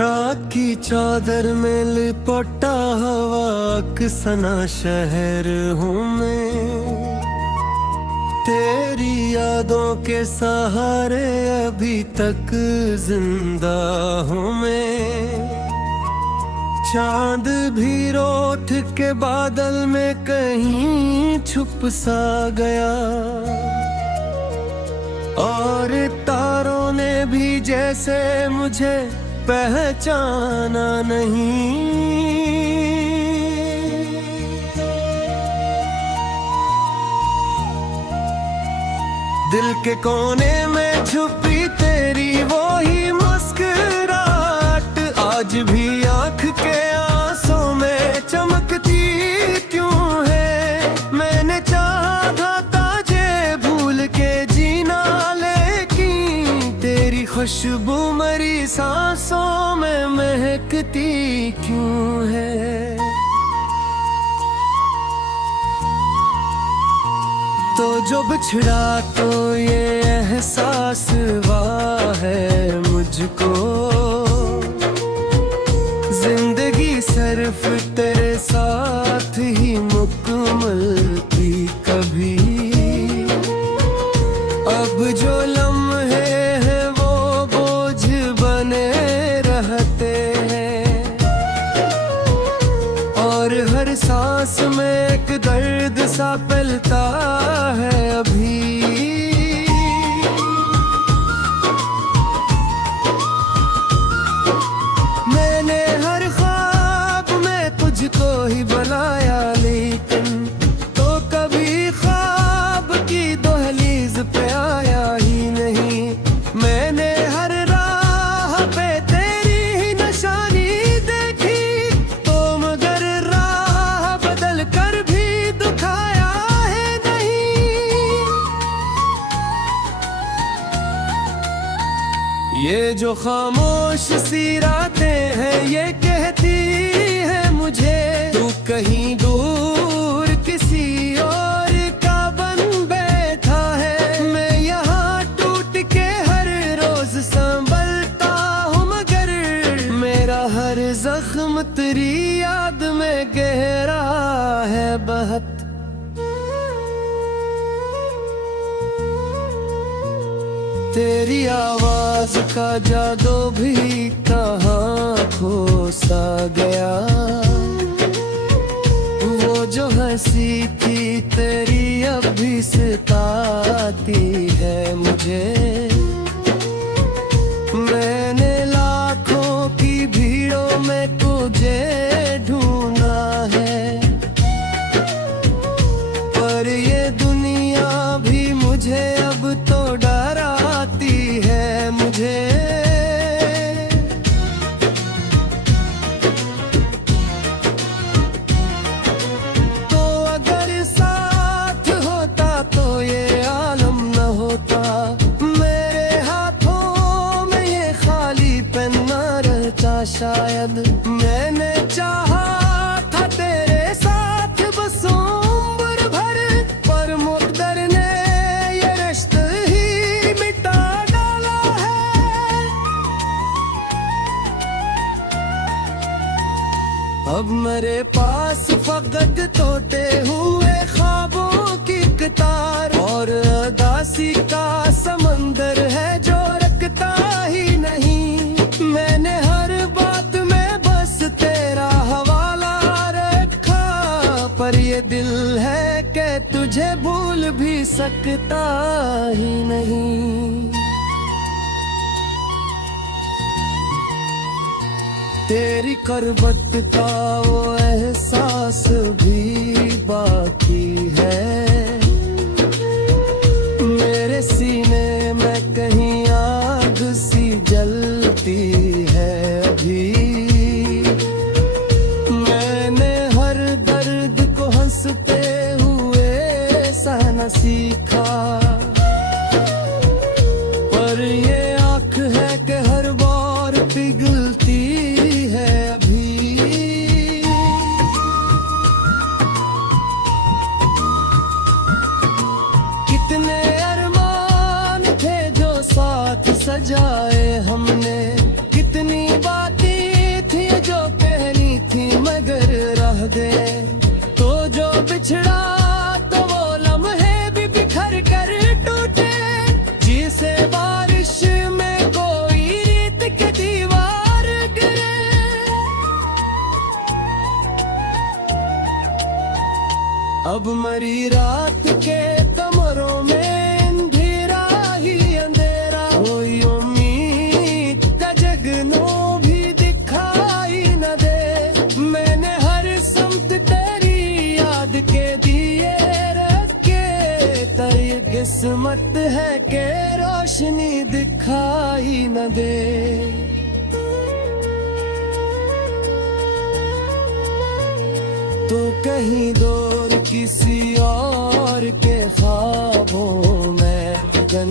रात की चादर में लिपटा हवा अक्सना शहर हूँ मैं, तेरी यादों के सहारे अभी तक जिंदा हूँ मैं। चांद भी रोठ के बादल में कहीं छुप सा गया, और तारों ने भी जैसे मुझे पहचाना नहीं। दिल के कोने में छुपी तेरी वो ही मुस्कुराहट आज भी आंख के आंसू में चमकती क्यों है। मैंने चाहा था तुझे भूल के जीना, लेकिन तेरी खुशबू मरी सांसों में महकती क्यों है। तो जो बिछड़ा तो ये एहसास हुआ है मुझको, जिंदगी सिर्फ तेरे साथ ही मुकम्मल थी कभी। अब जो लम्हे हैं वो बोझ बने रहते हैं, और हर सांस में एक दर्द सा पलता है अभी। मैंने हर ख्वाब में तुझको ही बनाया, लेकिन तो कभी ख्वाब की दहलीज पे आया ही नहीं। मैंने हर राह पे तेरी ही निशानी देखी, तो मगर राह बदल कर भी दुखाया है नहीं। ये जो खामोश सी रातें हैं ये कहती है मुझे, तू कहीं दूर किसी और का बन बैठा है। मैं यहाँ टूट के हर रोज संभलता हूँ, मगर मेरा हर जख्म तेरी याद में गहरा है बहुत। तेरी आवाज का जादू भी कहाँ खो सा गया, वो जो हंसी थी तेरी अब भी सताती है मुझे। मैंने लाखों की भीड़ों में तुझे ढूंढा है, पर ये दुनिया भी मुझे अब तो डराती है मुझे। तो अगर साथ होता तो ये आलम न होता, मेरे हाथों में ये खाली पेन न रहता शायद। मैंने चाहा था तेरे साथ बस उम्र भर, पर मुक़द्दर ने ये रिश्ता ही मिटा डाला है। अब मेरे पास फकत टूटे हुए ख्वाबों की कतार, और उदासी का समंदर है जो रखता ही नहीं। मैंने हर बात में बस तेरा हवाला रखा, पर ये दिल है कि तुझे भूल भी सकता ही नहीं। तेरी करबत का वो एहसास भी बाकी है, मेरे सीने में कहीं आग सी जलती है अभी। मैंने हर दर्द को हंसते हुए सहना सीखा, पर ये आँख है कि हर बार पिघलती है अभी। कितने अरमान थे जो साथ सजाए हमने, कितनी बातें भरी रात के कमरों में अंधेरा ही अंधेरा, कोई उम्मीद का जगनो भी दिखाई न दे। मैंने हर समत तेरी याद के दिए रखे, तेरी किस्मत है के रोशनी दिखाई न दे। तो कहीं दूर किसी और के ख्वाबों में गन,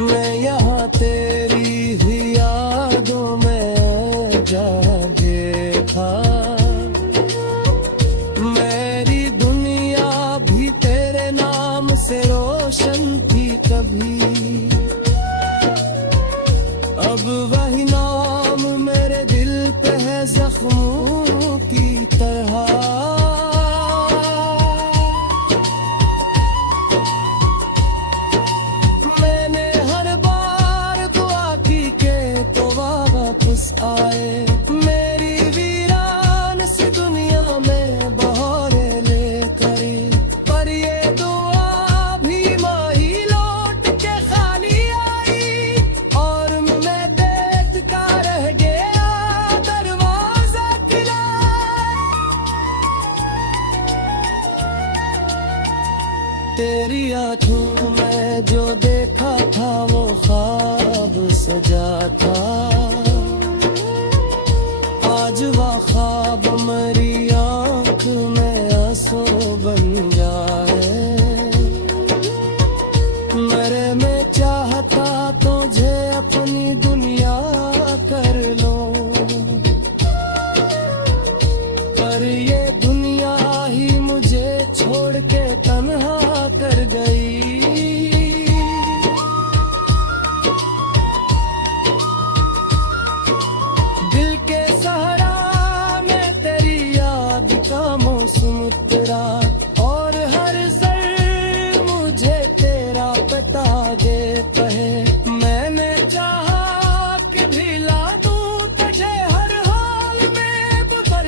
मैं यहाँ तेरी ही यादों में जागे था। मेरी दुनिया भी तेरे नाम से रोशन थी कभी, अब वही नाम मेरे दिल पे है जख्मों की तरह। मैंने हर बार दुआ की के तो वापस आए, मेरी वीरान सी दुनिया में बहारे लेकर, पर ये दुआ भी माही लौट के खाली आई, और मैं देखता रह गया दरवाजा खुला। तेरी आंखों में जो देखा था वो ख्वाब सजा था, आज वो ख्वाब मेरी आंख में आंसू बन जाए। मेरे में चाहता तुझे अपनी दुनिया कर लो, पर ये दुनिया ही मुझे छोड़ के तन्हा कर गई। दिल के सहारा में तेरी याद का मौसम तेरा, और हर जर मुझे तेरा पता देता है। मैंने चाहा कि भिला दूं तुझे हर हाल में, पर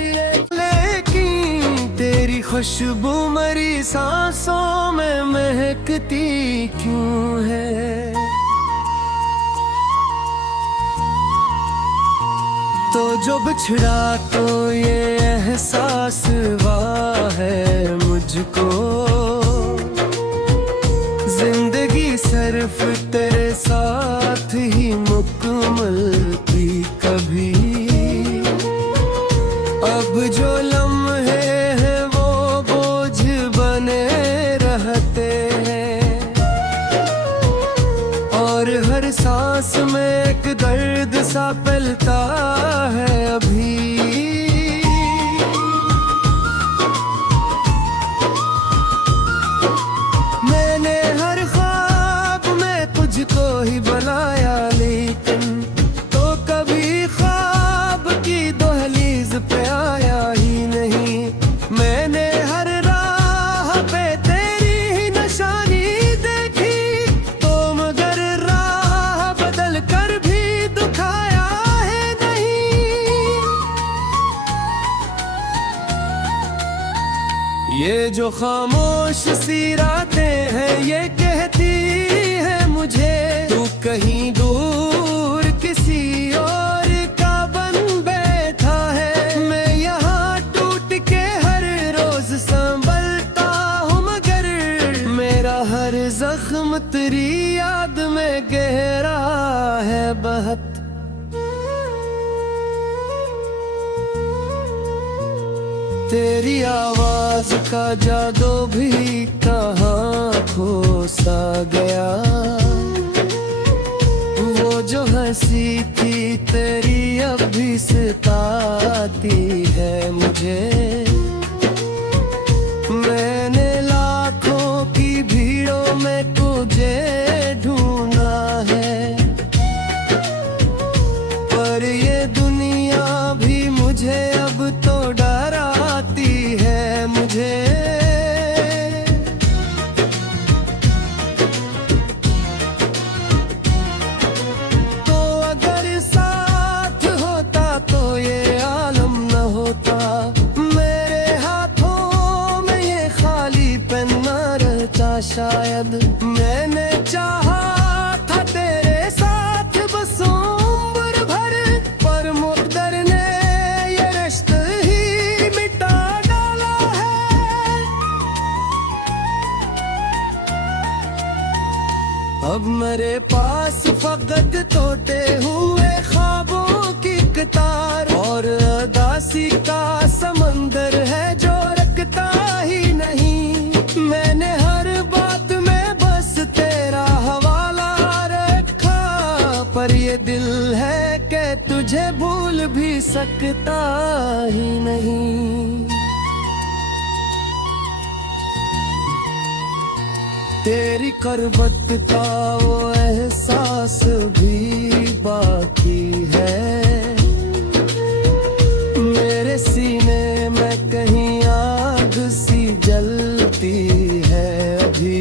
लेकिन तेरी खुशबू मेरी सांसों में महकती क्यों है। तो जो बिछड़ा तो ये एहसास हुआ है मुझको, जिंदगी सिर्फ तेरे साथ ही मुकम्मल थी कभी। अब जो लम्हे हैं वो बोझ बने रहते हैं, और हर सांस में एक दर्द सा पलता है अभी। मैंने हर ख्वाब में तुझको ही बुलाया, लेकिन तो कभी ख्वाब की दहलीज पे आया ही नहीं। मैंने हर राह पे तेरी ही निशानी देखी, तो मगर राह बदल कर भी दुखाया है नहीं। ये जो खामोश सी रातें हैं ये कहती है मुझे, तू कहीं दूर किसी और का बन बैठा है। मैं यहाँ टूट के हर रोज संभलता हूँ, मगर मेरा हर जख्म तेरी याद में गहरा है बहुत। तेरी आवाज का जादू भी कहाँ खो सा गया, वो जो हंसी थी तेरी अब भी सताती है मुझे। मैंने लाखों की भीड़ों में तुझे ढूंढा है, पर ये दुनिया भी मुझे अब तो डराती है मुझे। तो अगर साथ होता तो ये आलम न होता, शायद मैंने चाहा था तेरे साथ बस उम्र भर, पर मुक़द्दर ने ये रिश्ता ही मिटा डाला है। अब मेरे पास फकत तोते हुए ख्वाबों की कतार और उदासी का समंदर है जो रखता ही नहीं। मैंने हर बात में बस तेरा हवाला रखा, पर ये दिल है कि तुझे भूल भी सकता ही नहीं। तेरी करबत का वो एहसास भी बाकी है, मेरे सीने में कहीं आग सी जलती है अभी।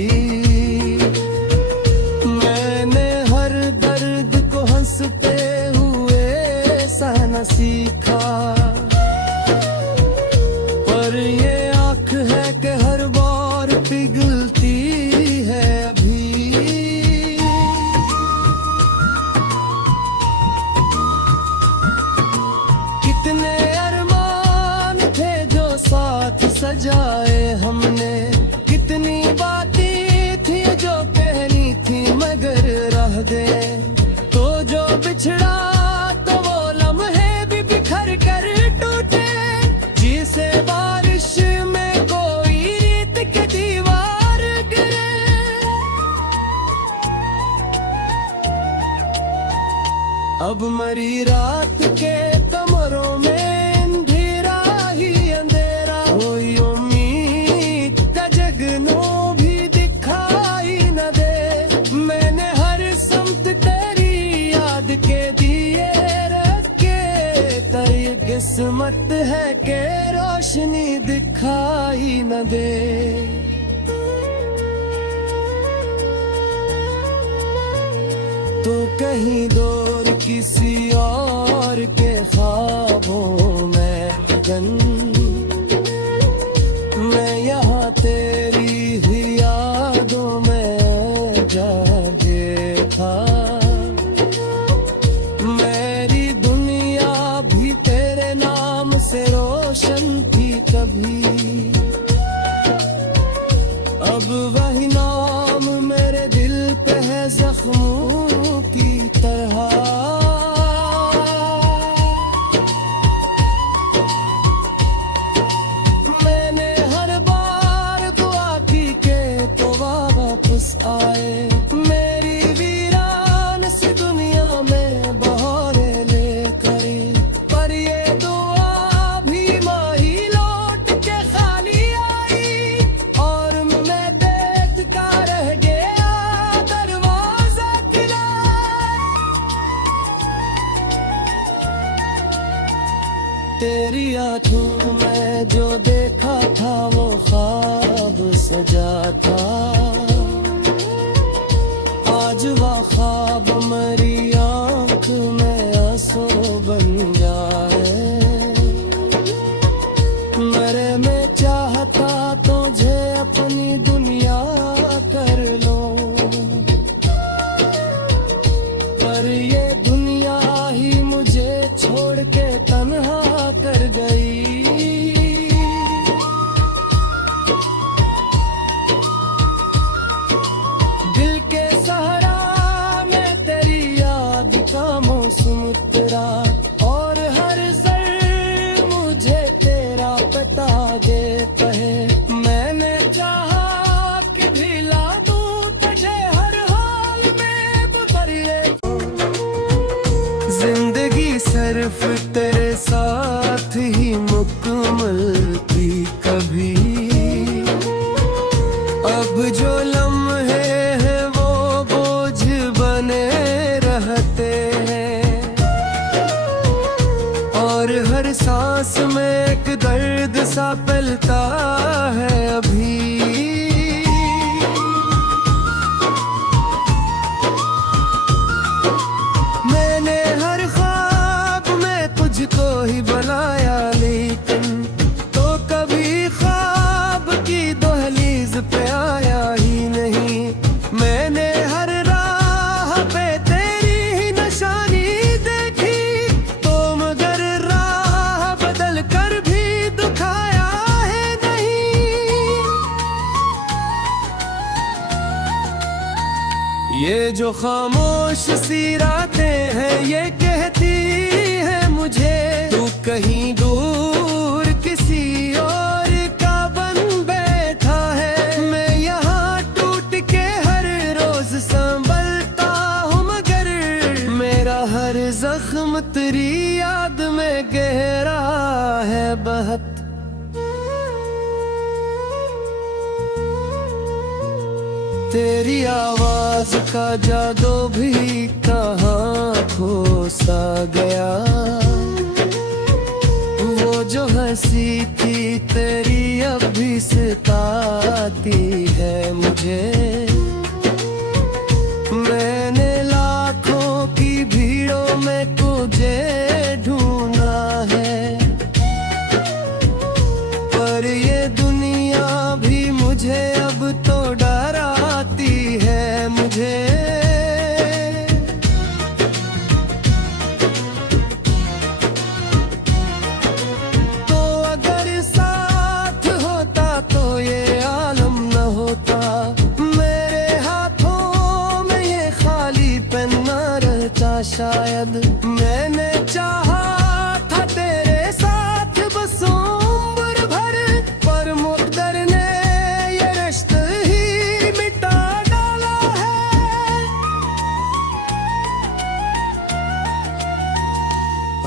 मैंने हर दर्द को हंसते हुए सहना सीखा, पर ये आँख है कि हर बार पिघलती है अभी। कितने अरमान थे जो साथ सजाए हमने, कितनी बातें थी जो कहनी थी मगर रह गए। तो जो बिछड़ा तो वो लम्हे भी बिखर कर टूटे, जिसे बारिश में कोई रेत के दीवार गिरे। अब मरी रात के कमरों में अंधेरा ही अंधेरा, कोई उम्मीद का जगनों भी दिखाई न दे। मैंने हर समत तेरी याद के दिए रखे, तेरी किस्मत है कि रोशनी दिखाई न दे। तो कहीं दूर किसी और के ख्वाबों में गगन, मैं यहाँ तेरी ही यादों में जागे था। मेरी दुनिया भी तेरे नाम से रोशन थी कभी, अब वही नाम मेरे दिल पे है जख्मों की तरह। मैंने हर बार दुआ की के तो वापस आए, मेरी वीरान सी दुनिया में बहारें लेकर। पर ये दुआ भी माही लौट के खाली आई, और मैं देखता रह गया दरवाजा खुला। तेरी आँखों में जो देखा था वो ख्वाब सजा था, आज वो ख्वाब मेरी आँख में आंसू बन जाए। मेरे में चाहता तुझे अपनी दुनिया कर लो, पर ये दुनिया ही मुझे छोड़ के तन्हा कर गई। दिल के सहारा में तेरी याद का मौसम तेरा, और हर जर मुझे तेरा पता देता है। मैंने चाहा कि भिला दूं तुझे हर हाल में, पर ये जिंदगी सिर्फ तेरे साथ ही मुकम्मल थी कभी। अब जो लम्हे हैं वो बोझ बने रहते हैं, और हर सांस में एक दर्द सा पलता है अभी। मैंने हर ख्वाब में तुझको ही बनाया, लेकिन तो कभी ख्वाब की दहलीज पे आया ही ये जो खामोश सी रातें हैं ये कहती है मुझे तू कहीं दूर किसी और का बन बैठा है। मैं यहाँ टूट के हर रोज संभलता हूँ मगर मेरा हर जख्म तेरी याद में गहरा है बहुत। तेरी आवाज का जादू भी कहाँ खो सा गया। वो जो हंसी थी तेरी अब भी सताती है मुझे। मैंने लाखों की भीड़ों में तुझे ढूंढा है पर ये दुनिया भी मुझे अब तो डराती है मुझे। तो अगर साथ होता तो ये आलम न होता। मेरे हाथों में ये खाली पेन न रहता शायद। मैंने चाहा था तेरे साथ बस उम्र भर पर मुक़द्दर ने ये रिश्ता ही मिटा डाला है।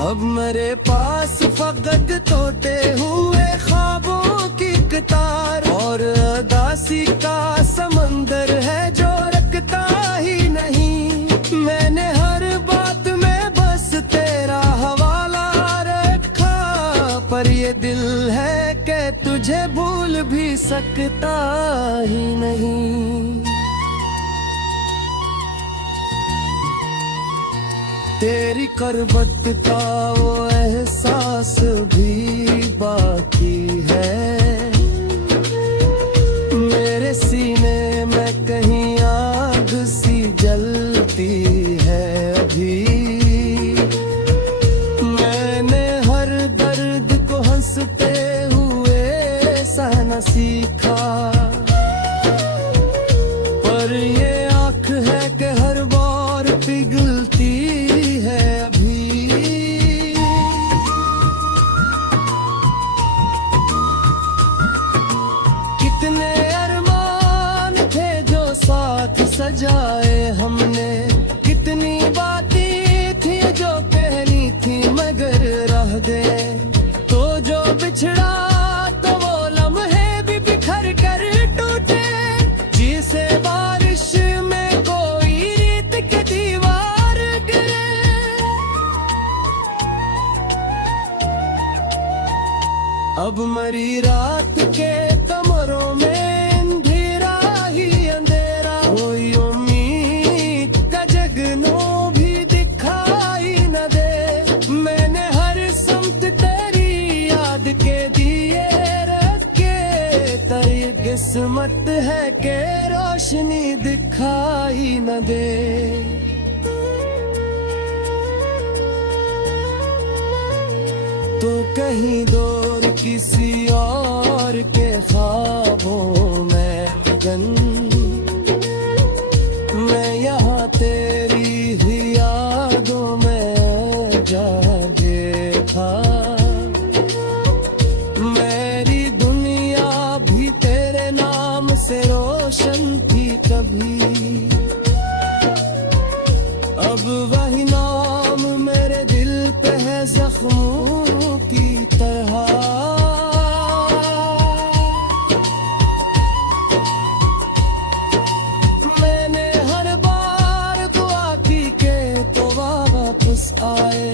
अब मेरे पास फकत तोते हुए ख्वाबों की कतार और उदासी का समंदर है जो रखता ही नहीं। मैंने हर बात में बस तेरा हवाला रखा पर ये दिल है कि तुझे भूल भी सकता ही नहीं। तेरी करवट का वो एहसास भी बाकी है। मेरे सीने में कहीं आग सी जलती है अभी। मैंने हर दर्द को हंसते हुए सहना सीखा पर ये आँख है कि हर बार पिघलती है अभी। कितने अरमान थे जो साथ सजाए हमने। कितनी बातें थी जो कहनी थी मगर रह दे। तो जो बिछड़ा तो वो लम्हे भी बिखर कर टूटे जिसे बारिश में कोई रेत के दीवार गिरे। अब मरी रात के कमरों में अंधेरा ही अंधेरा। कोई उम्मीद का जगनू भी दिखाई न दे। मैंने हर समत तेरी याद के दिए रखे तेरी किस्मत है कि रोशनी दिखाई न दे। तो कहीं दूर किसी और के ख्वाबों में गन। मैं यहाँ तेरी ही यादों में जागे था। मेरी दुनिया भी तेरे नाम से रोशन थी कभी। अब वही नाम मेरे दिल पे है जख्मों की तरह। मैंने हर बार दुआ की के तो वापस आए।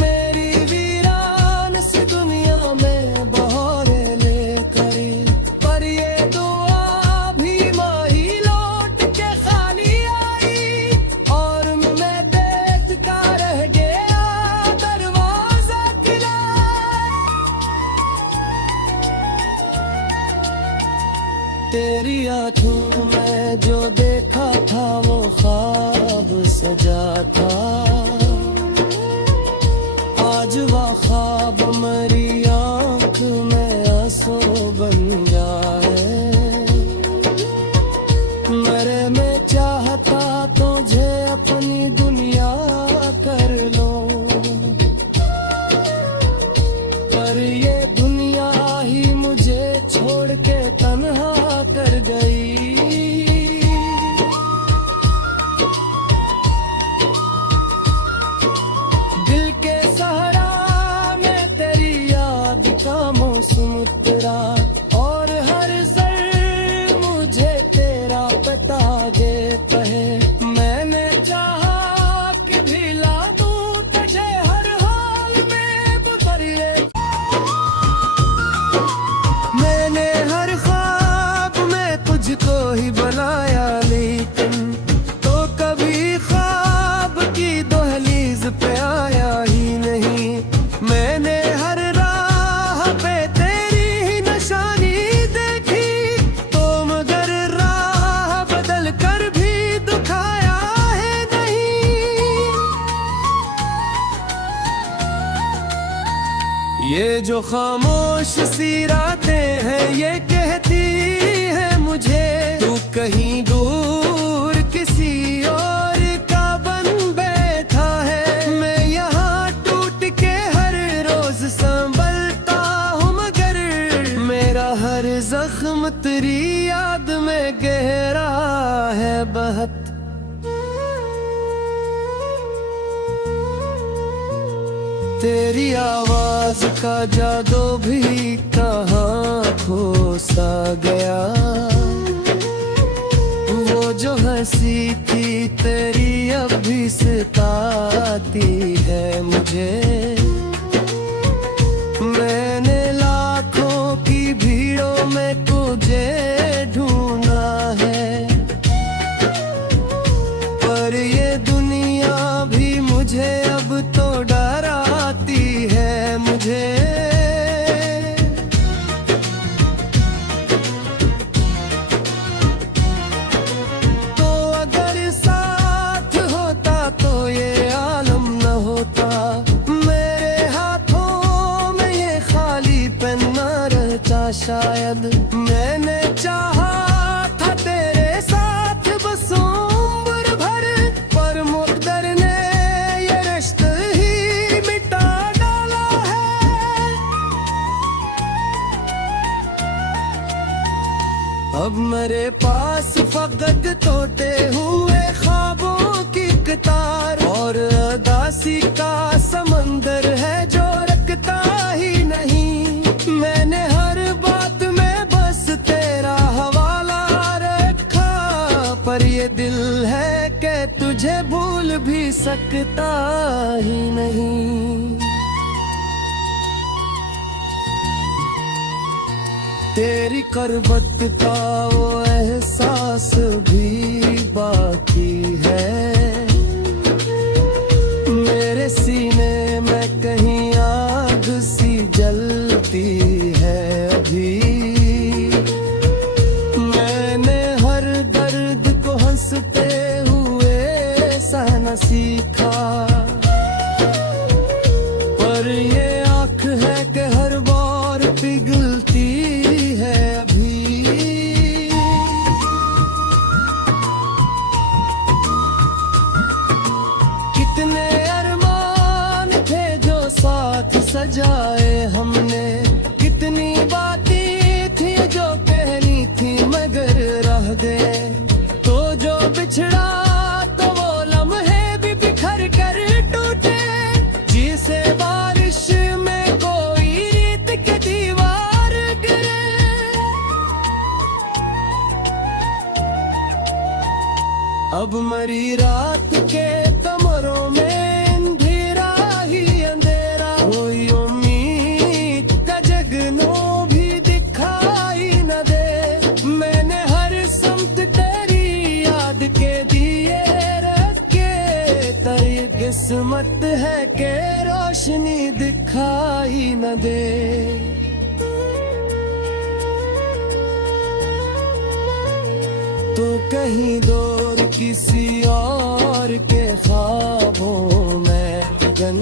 मेरी वीरान सी दुनिया में बहारे लेकर पर ये दुआ भी माही लौट के खाली आई। और मैं देखता रह गया दरवाजा खुला। तेरी आंखों में जो देखा था वो ख्वाब सजा था। आज वो ख्वाब मेरी आंख में आंसू बन जाए। मेरे में चाहता बनाया, लेकिन तो कभी ख्वाब की दहलीज पे आया ही नहीं। मैंने हर राह पे तेरी ही निशानी देखी, तो मगर राह बदल कर भी दुखाया है नहीं। ये जो खामोश सी रातें हैं, ये कहती है मुझे तू कहीं दूर किसी और का बन बैठा है। मैं यहाँ टूट के हर रोज संभलता हूँ, मगर मेरा हर जख्म तेरी याद में गहरा है बहुत। तेरी आवाज का जादू भी कहाँ खो सा गया। वो जो हंसी थी तेरी अब भी सताती है मुझे। मैंने लाखों की भीड़ों में तुझे ढूंढा है, पर ये दुनिया भी मुझे अब तो डराती है मुझे। तो अगर साथ होता तो ये आलम न होता, मेरे हाथों में ये खालीपन न रहता शायद। मैंने चाहा था तेरे साथ बस उम्र भर, पर मुक़द्दर ने ये रिश्ता ही मिटा डाला है। अब मेरे पास फकत टूटे हुए ख्वाबों की कतार, और उदासी का समंदर है जो रखता ही नहीं। मैंने हर बात में बस तेरा हवाला रखा, पर ये दिल है कि तुझे भूल भी सकता ही नहीं। तेरी करबत का वो एहसास भी बाकी है, मेरे सीने में कहीं आग सी जलती है अभी। मैंने हर दर्द को हंसते हुए सहना सीखा, पर ये आँख है कि हर बार पिघलती है अभी। कितने अरमान थे जो साथ सजाए हमने, कितनी बातें थी जो कहनी थी मगर रह गए। तो जो बिछड़ा तो वो लम्हे भी बिखर कर टूटे, जिसे बारिश में कोई रेत के दीवार गिरे। अब मरी रात के कमरों में अंधेरा ही अंधेरा, कोई उम्मीद का जगनू भी दिखाई न दे। मैंने हर समत तेरी याद के दिए रखे, तेरी किस्मत है कि रोशनी दिखाई न दे। तो कहीं दूर किसी और के ख्वाबों में गन